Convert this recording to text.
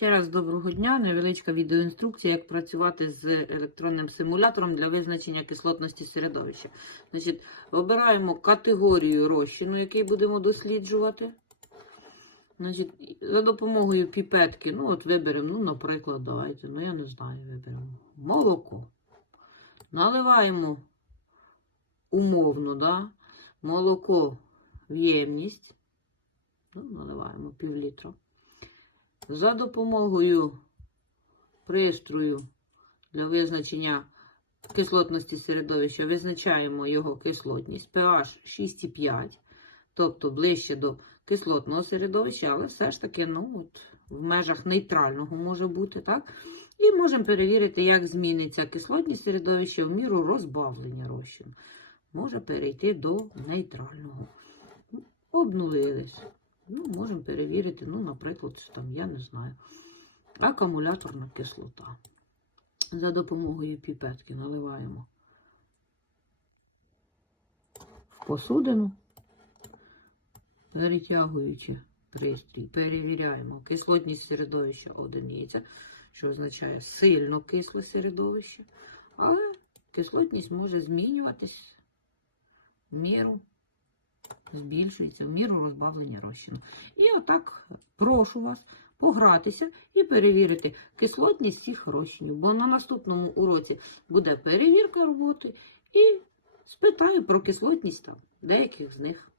Ще раз доброго дня. Невеличка відеоінструкція, як працювати з електронним симулятором для визначення кислотності середовища. Значить, обираємо категорію розчину, який будемо досліджувати. Значить, за допомогою піпетки, ну от виберемо, ну, наприклад, давайте, ну я не знаю, виберемо молоко. Наливаємо умовно, да, молоко в ємність. Ну, наливаємо пів літра. За допомогою пристрою для визначення кислотності середовища визначаємо його кислотність pH 6,5, тобто ближче до кислотного середовища, але все ж таки ну, от, в межах нейтрального може бути. так? І можемо перевірити, як зміниться кислотність середовища в міру розбавлення розчину. Може перейти до нейтрального. Обнулились. Ну, можемо перевірити, ну, наприклад, там, я не знаю, акумуляторна кислота. За допомогою піпетки наливаємо в посудину, перетягуючи пристрій, перевіряємо кислотність середовища одиниця, що означає сильно кисле середовище, але кислотність може змінюватись в міру збільшується в міру розбавлення розчину. І отак прошу вас погратися і перевірити кислотність всіх розчинів. Бо на наступному уроці буде перевірка роботи і спитаю про кислотність там деяких з них.